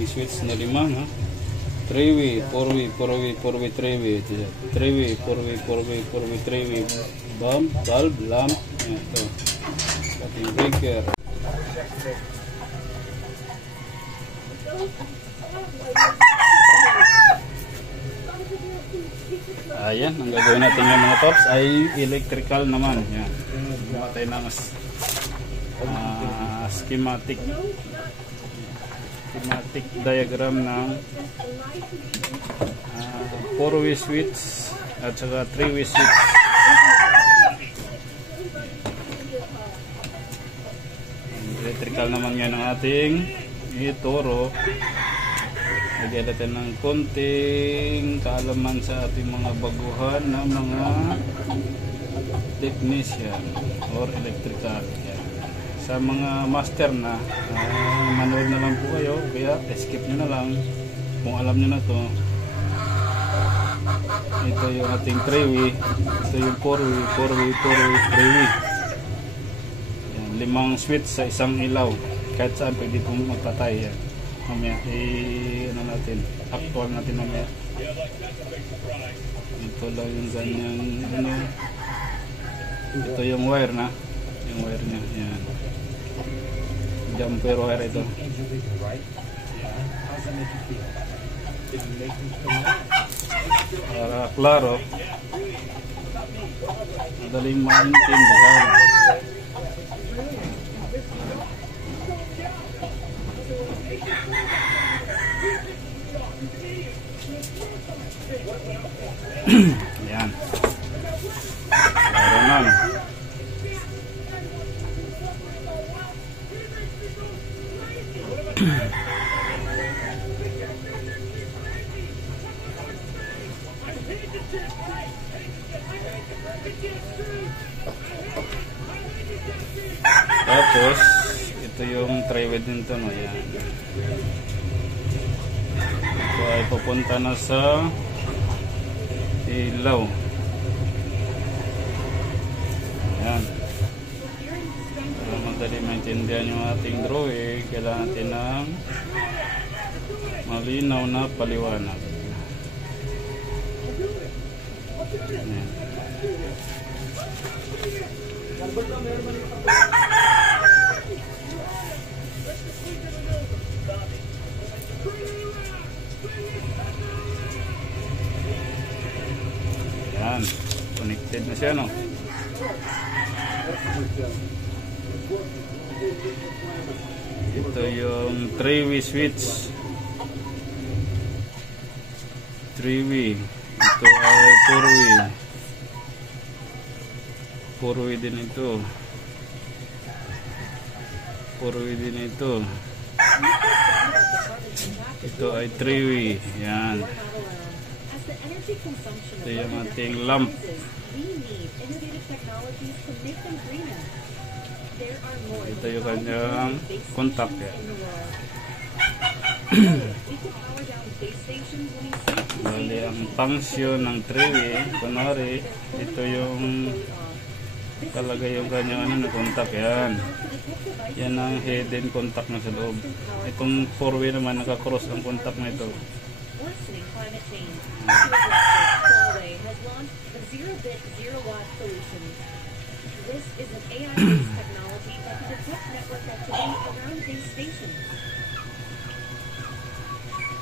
ating switch na lima, no? 3-way, 4-way, 4-way, 4-way, 3-way. 3-way, 4-way, 4-way, 4-way, 3-way. Bulb, lamp. Yan, ito. Ating breaker. Ayan, ang gagawin natin yung mga tops ay electrical naman. Yan. Gumawa tayo ng schematic diagram ng 4-way switch at saka 3-way switch. Electrical naman yan ang ating ituro. Lagyan natin ng konting kaalaman sa ating mga baguhan na mga technician or electrical. Yan. Sa mga master na manood na lang po kayo, kaya skip nyo na lang kung alam nyo na to. Ito yung ating 3-way, ito yung 4-way, 4-way, 4-way, 3-way. Yan, 5 switch sa isang ilaw, kahit saan pwede pong magpatay. Yan. Mamaya, ano natin, actual natin mamaya. Ito lang yung ganyang, ano, ito yung wire na, yung wire niya, yan. Jumper wire ito. Para klaro, madaling maintindihan. Ayan. Klaro na. Tapos ito yung tray din to, no? Yan. Ito ay pupunta na sa ilaw. Yan. Para madali maintindihan yung ating drawing, kailangan natin ng malinaw na paliwanag. Yan. Yan, connected na siya, no? Ito yung 3-way switch. 3-way. Ito ay 4-way. 4-way din ito. 4-way din ito. Ito ay 3-way. Yan. Ito yung ating lamp. Ito yung kanyang contact. Bali, ang function ng 3-way, kunwari, ito yung talaga yung kanyang ano, contact. Yan. Yan ang hidden contact na sa loob. Itong 4-way naman, nakakross ang contact na ito. Huawei has launched the zero-bit, zero-watt solution. This is an AI-based technology that can detect network activity around base stations.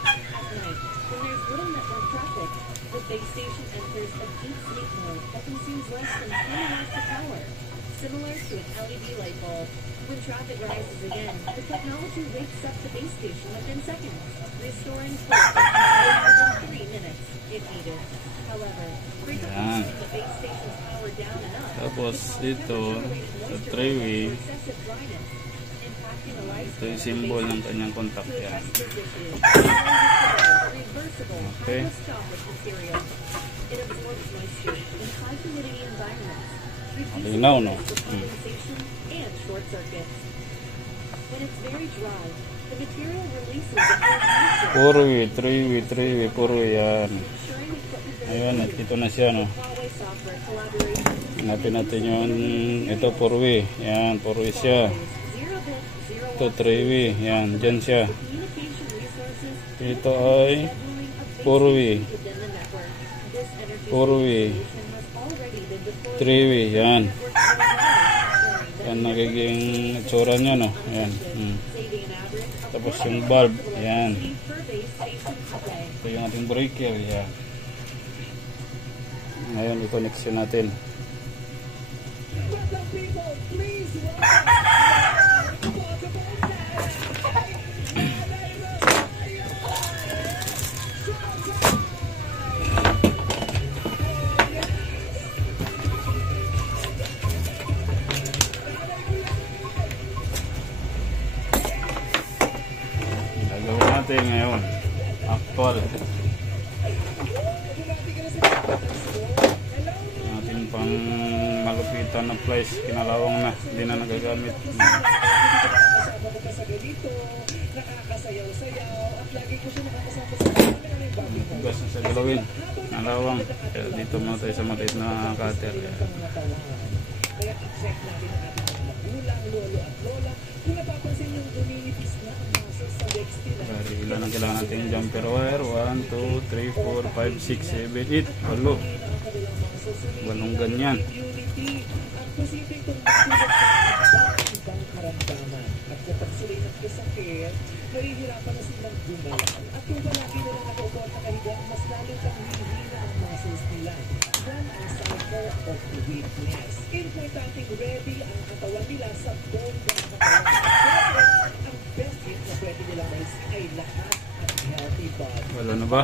At night, when there's little network traffic, the base station enters a deep sleep mode that consumes less than 10 watts of power, similar to an LED light bulb. When traffic rises again, the technology wakes up the base station within seconds, restoring full functionality within 3 minutes if needed. However, frequently the base station's power down enough. Tapos ito, sa 3-way, ito yung symbol ng kanyang contact. Yan. Okay. Malinaw, no? Short circuits. When it's very dry, the material releases 4-way, 3-way, 3-way, 4-way, yan. Ayun, at ito na siya, no? Hanapin natin yung, ito 4-way, yan, 4-way siya. Ito 3-way, yan, dyan siya. Ito ay 4-way. 4-way. 3-way. Yan. Yan nagiging itsura nyo, no? Yan. Tapos yung bulb. Yan. Ito yung ating breaker. Yan. Ngayon, i-connection natin. Gagawin natin ngayon. Actual. Ating pang malupitan na place. Kinalawang na. Hindi na nagagamit. Tugas na sa galawin. Nalawang. Kaya dito muna tayo sa maliit na cutter. Kaya check natin ang ating mga magulang, lolo at lola. Kung napapansin yung buminipis na ang muscles sa legs nila. Bali, ilan ang kailangan natin yung jumper wire? 1, 2, 3, 4, 5, 6, 7, 8. 8. Walong ganyan. Unity. Ang posibleng itong magtulog ng ibang karamdaman. At kapag sila'y nagkasakit, nahihirapan na silang gumalaw. At kung palagi na lang nakaupo at nakahiga, mas lalo pang hihina ang muscles nila. Yan ang cycle of weakness. Importanteng ready ang katawan nila sa bonggang katawan. Siyempre, ang best hit na pwede nila mais ay lahat at healthy body. Wala na ba?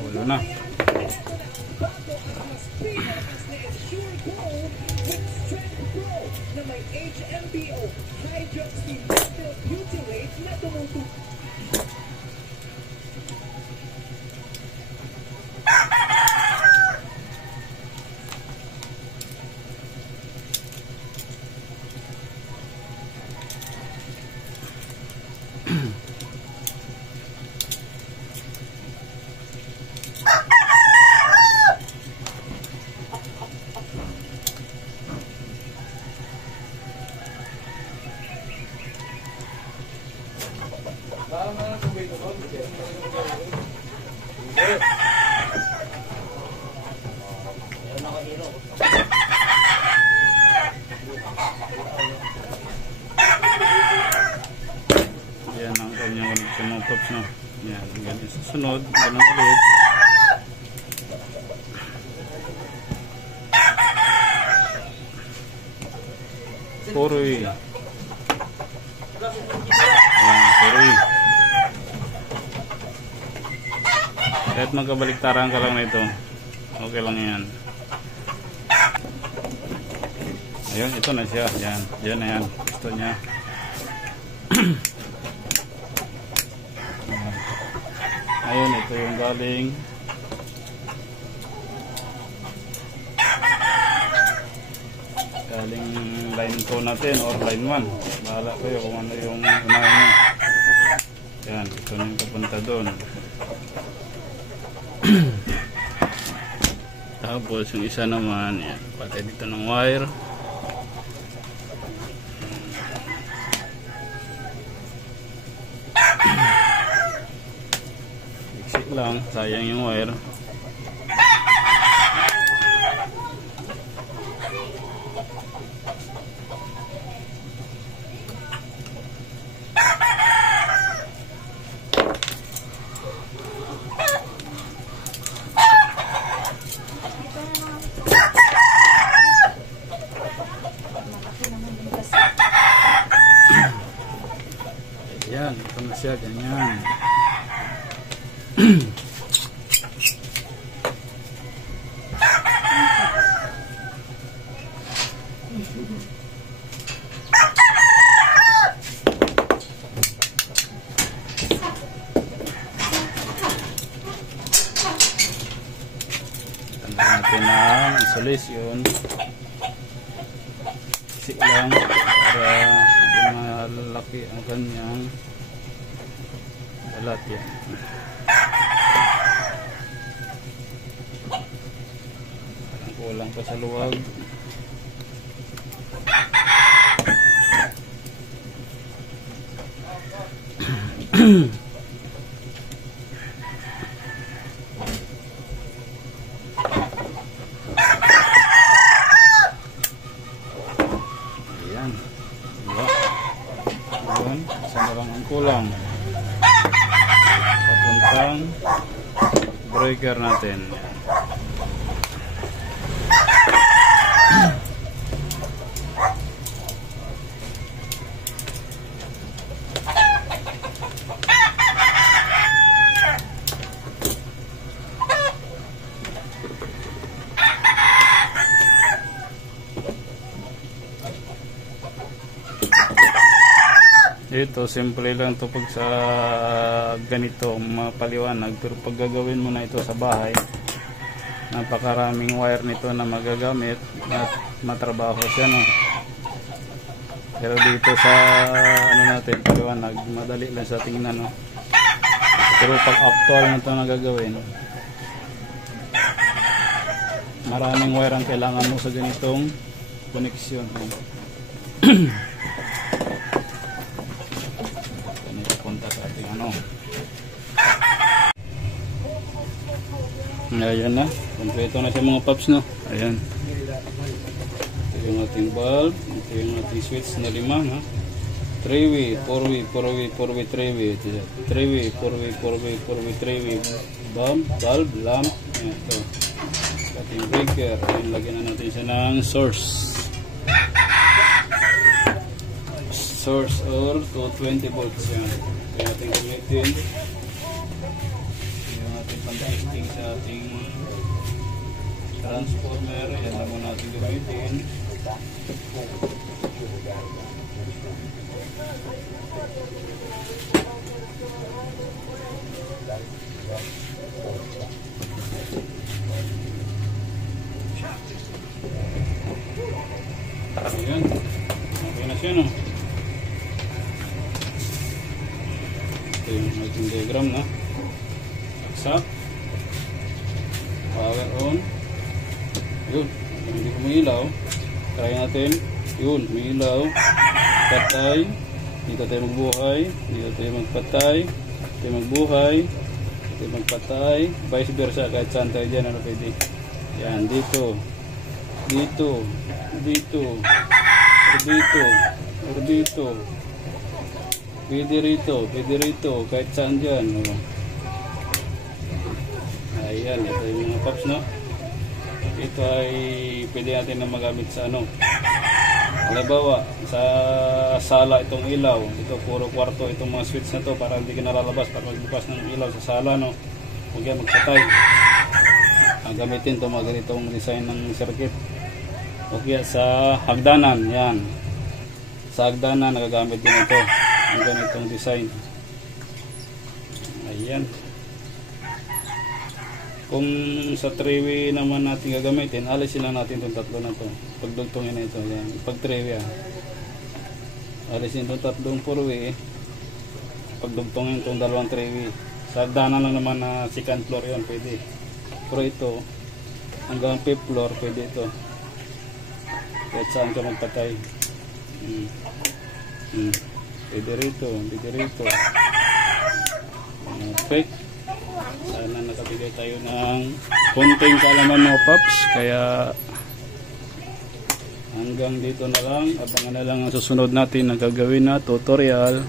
Wala na. Ito na ang bago at mas pinalakas na Ensure Go with Strength Pro na may HMBO, hydroxymethyl butyrate na tumutulong. Yan ang kanyang connection ng tops, no? Yan, ganyan sa sunod, ganun ulit. Puri. Yan, puri. Kahit magkabaliktaran ka lang na ito, okay lang yan. Ayun, ito na siya. Yan, yan na yan. Gusto niya. Ayun, ito yung galing line 2 natin or line 1. Bahala kayo kung ano yung unahin nyo. Yan, ito na yung papunta doon. Tapos yung isa naman, yan, patay dito ng wire. Iksik lang, sayang yung wire. Yan, ito na siya, ganyan. Tanda natin ang isolation. Isik lang para hindi malaki ang kanyang balat yan. Parang kulang pa sa luwag. breaker natin. Ito, simple lang to pag sa ganito mapaliwanag, pero pag gagawin mo na ito sa bahay, napakaraming wire nito na magagamit at matrabaho siya, no? Pero dito sa ano natin, paliwanag, madali lang sa tingnan, no? Pero pag actual na ito na gagawin, maraming wire ang kailangan mo sa ganitong koneksyon, no? Punta sa ating ano. Ayan na, kompleto na siya mga paps, no? Ayan. Ito yung ating bulb, ito yung ating switch na 5, no? 3-way, 4-way, 4-way, 4-way, 3-way. 3-way, 4-way, 4-way, 4-way, 3-way. Bulb, lamp. Ayan, ito. Ating breaker. Ayan, lagyan na natin siya ng source. Source or 220 volts yan. Kaya ating gamitin yung ating pang-testing sa ating transformer. Yan lang muna natin gamitin. Ayan, okay na siya, no? Yung ating diagram na saksak, power on, yun, hindi kumilaw, try natin, yun, kumilaw, patay, dito tayo magbuhay, dito tayo magpatay, dito tayo magbuhay, dito tayo magpatay, vice versa, kahit saan tayo dyan, ano pwede, yan, dito, dito, dito, dito, dito, pwede rito, kahit saan dyan, no? Ayan, ito yung mga paps, no? Ito ay pwede natin na magamit sa ano, halimbawa sa sala itong ilaw, ito puro kwarto itong mga switch na to para hindi ka nalalabas pag magbukas ng ilaw sa sala, no? Huwag yan magpatay. Ang gamitin ito mga ganitong design ng circuit. Okay, sa hagdanan, yan, sa hagdanan nagagamit din ito ang ganitong design. Ayan. Kung sa 3-way naman natin gagamitin, alisin lang natin itong tatlo na ito. Pagdugtungin na ito. Ayan. Pag 3-way, alisin itong tatlong 4-way. Pagdugtungin itong dalawang 3-way. Sa hagdanan lang naman na second floor yun, pwede. Pero ito, hanggang 5th floor, pwede ito. Kahit saan ka magpatay. Pwede rito, pwede rito. Perfect. Sana nakabigay tayo ng konting kaalaman, mga paps. Kaya hanggang dito na lang. Abangan na lang ang susunod natin na gagawin na tutorial.